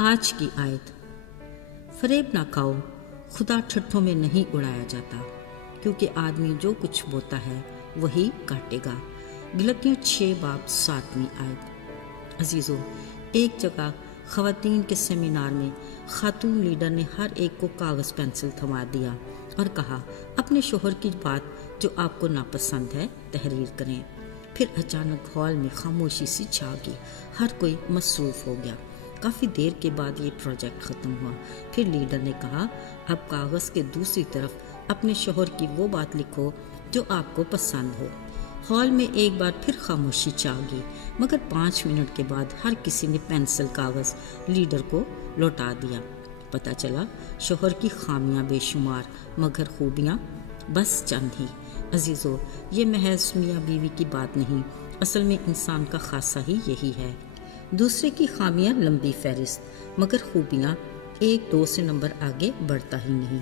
آج کی آیت، فریب نہ کھاؤ، خدا ٹھٹھوں میں نہیں اڑایا جاتا، کیونکہ آدمی جو کچھ بوتا ہے وہی کاٹے گا۔ غلطیوں 6:7 آیت۔ عزیزو، ایک جگہ خواتین کے سیمینار میں خاتون لیڈر نے ہر ایک کو کاغذ پینسل تھما دیا اور کہا اپنے شوہر کی بات جو آپ کو ناپسند ہے تحریر کریں۔ پھر اچانک ہال میں خاموشی سی چھا گئی، ہر کوئی مصروف ہو گیا۔ کافی دیر کے بعد یہ پروجیکٹ ختم ہوا۔ پھر لیڈر نے کہا اب کاغذ کے دوسری طرف اپنے شوہر کی وہ بات لکھو جو آپ کو پسند ہو۔ ہال میں ایک بار پھر خاموشی چھا گئی، مگر 5 منٹ کے بعد ہر کسی نے پینسل کاغذ لیڈر کو لوٹا دیا۔ پتہ چلا شوہر کی خامیاں بے شمار مگر خوبیاں بس چند ہی۔ عزیزو، یہ محض میاں بیوی کی بات نہیں، اصل میں انسان کا خاصہ ہی یہی ہے۔ دوسرے کی خامیاں لمبی فہرست مگر خوبیاں 1-2 سے نمبر آگے بڑھتا ہی نہیں۔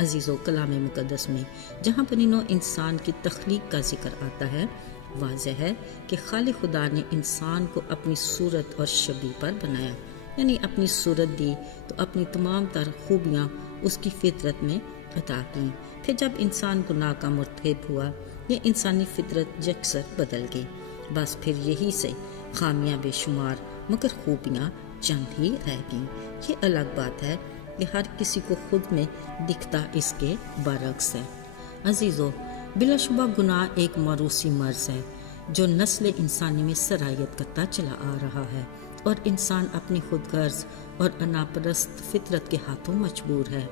عزیزو، کلام مقدس میں جہاں بنی نوع انسان کی تخلیق کا ذکر آتا ہے، واضح ہے کہ خالق خدا نے انسان کو اپنی صورت اور شبیہ پر بنایا، یعنی اپنی صورت دی تو اپنی تمام تر خوبیاں اس کی فطرت میں عطا کی۔ پھر جب انسان گناہ کا مرتکب ہوا، یہ انسانی فطرت یکسر بدل گئی۔ بس پھر یہی سے خامیاں بے شمار مگر خوبیاں چند ہی رہ گئیں۔ یہ الگ بات ہے کہ ہر کسی کو خود میں دکھتا اس کے برعکس ہے۔ عزیزو، بلا شبہ گناہ ایک موروثی مرض ہے جو نسل انسانی میں سرایت کرتا چلا آ رہا ہے، اور انسان اپنی خود غرض اور انا پرست فطرت کے ہاتھوں مجبور ہے۔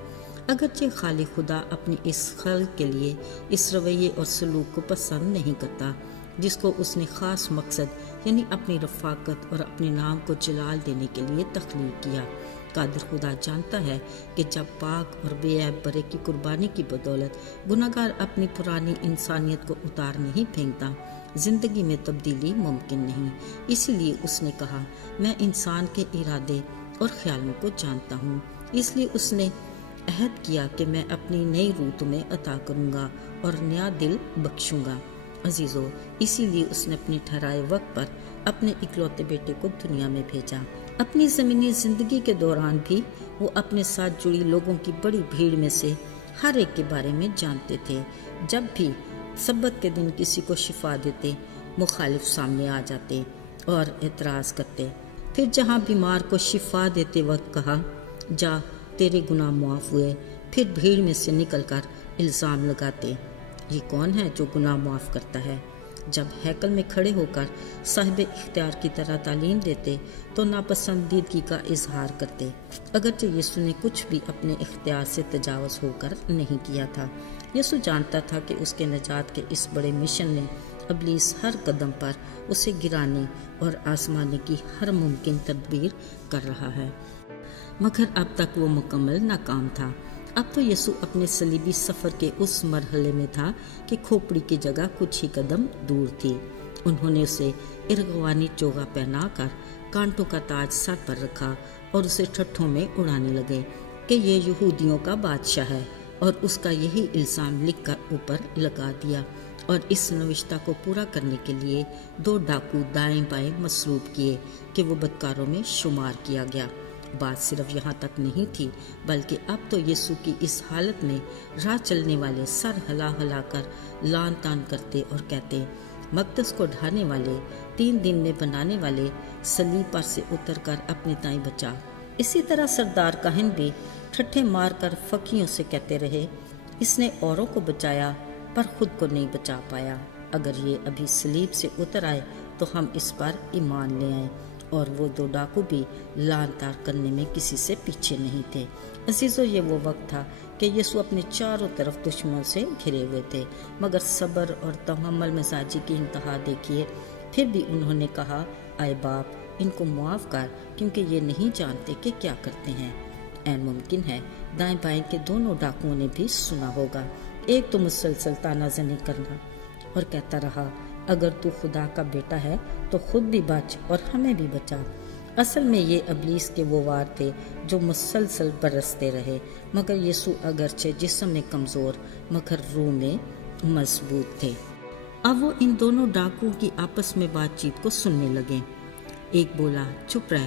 اگرچہ خالق خدا اپنی اس خلق کے لیے اس رویے اور سلوک کو پسند نہیں کرتا جس کو اس نے خاص مقصد یعنی اپنی رفاقت اور اپنے نام کو جلال دینے کے لیے تخلیق کیا۔ قادر خدا جانتا ہے کہ جب پاک اور بے عیب برے کی قربانی کی بدولت گناہگار اپنی پرانی انسانیت کو اتار نہیں پھینکتا، زندگی میں تبدیلی ممکن نہیں۔ اسی لیے اس نے کہا میں انسان کے ارادے اور خیالوں کو جانتا ہوں، اس لیے اس نے عہد کیا کہ میں اپنی نئی روح تمہیں عطا کروں گا اور نیا دل بخشوں گا۔ عزیزو، اسی لیے اس نے اپنے ٹھہرائے وقت پر اپنے اکلوتے بیٹے کو دنیا میں بھیجا۔ اپنی زمینی زندگی کے دوران بھی وہ اپنے ساتھ جڑی لوگوں کی بڑی بھیڑ میں سے ہر ایک کے بارے میں جانتے تھے۔ جب بھی سبت کے دن کسی کو شفا دیتے، مخالف سامنے آ جاتے اور اعتراض کرتے۔ پھر جہاں بیمار کو شفا دیتے وقت کہا جا تیرے گناہ معاف ہوئے، پھر بھیڑ میں سے نکل کر الزام لگاتے یہ کون ہے جو گناہ معاف کرتا ہے؟ جب ہیکل میں کھڑے ہو کر صاحب اختیار کی طرح تعلیم دیتے تو ناپسندیدگی کا اظہار کرتے، اگرچہ یسوع نے کچھ بھی اپنے اختیار سے تجاوز ہو کر نہیں کیا تھا۔ یسوع جانتا تھا کہ اس کے نجات کے اس بڑے مشن میں ابلیس ہر قدم پر اسے گرانے اور آزمانے کی ہر ممکن تدبیر کر رہا ہے، مگر اب تک وہ مکمل ناکام تھا۔ اب تو یسوع اپنے صلیبی سفر کے اس مرحلے میں تھا کہ کھوپڑی کی جگہ کچھ ہی قدم دور تھی۔ انہوں نے اسے ارغوانی چوغا پہنا کر کانٹوں کا تاج سر پر رکھا اور اسے ٹھٹھوں میں اڑانے لگے کہ یہ یہودیوں کا بادشاہ ہے، اور اس کا یہی الزام لکھ کر اوپر لگا دیا، اور اس نوشتہ کو پورا کرنے کے لیے 2 ڈاکو دائیں بائیں مسلوب کیے کہ وہ بدکاروں میں شمار کیا گیا۔ بات صرف یہاں تک نہیں تھی، بلکہ اب تو یسوع کی اس حالت میں راہ چلنے والے سر ہلا ہلا کر لان تان کرتے اور کہتے مقدس کو ڈھانے والے، 3 دن میں بنانے والے، صلیب پر سے اتر کر اپنے تائیں بچا۔ اسی طرح سردار کاہن بھی ٹھٹھے مار کر فقیوں سے کہتے رہے اس نے اوروں کو بچایا پر خود کو نہیں بچا پایا۔ اگر یہ ابھی صلیب سے اتر آئے تو ہم اس پر ایمان لے آئیں۔ اور وہ 2 ڈاکو بھی لان تار کرنے میں کسی سے پیچھے نہیں تھے۔ عزیزو، یہ وہ وقت تھا کہ یسوع اپنے چاروں طرف دشمنوں سے گھرے ہوئے تھے، مگر صبر اور تحمل مزاجی کی انتہا دیکھیے۔ پھر بھی انہوں نے کہا اے باپ ان کو معاف کر، کیونکہ یہ نہیں جانتے کہ کیا کرتے ہیں۔ عین ممکن ہے دائیں بائیں کے دونوں ڈاکوؤں نے بھی سنا ہوگا۔ ایک تو مسلسل تانا زنی کرنا اور کہتا رہا اگر تو خدا کا بیٹا ہے تو خود بھی بچ اور ہمیں بھی بچا۔ اصل میں یہ ابلیس کے وہ وار تھے جو مسلسل برستے رہے، مگر یسوع اگرچہ جسم میں کمزور مگر روح میں مضبوط تھے۔ اب وہ ان دونوں ڈاکوؤں کی آپس میں بات چیت کو سننے لگے۔ ایک بولا چپ رہ،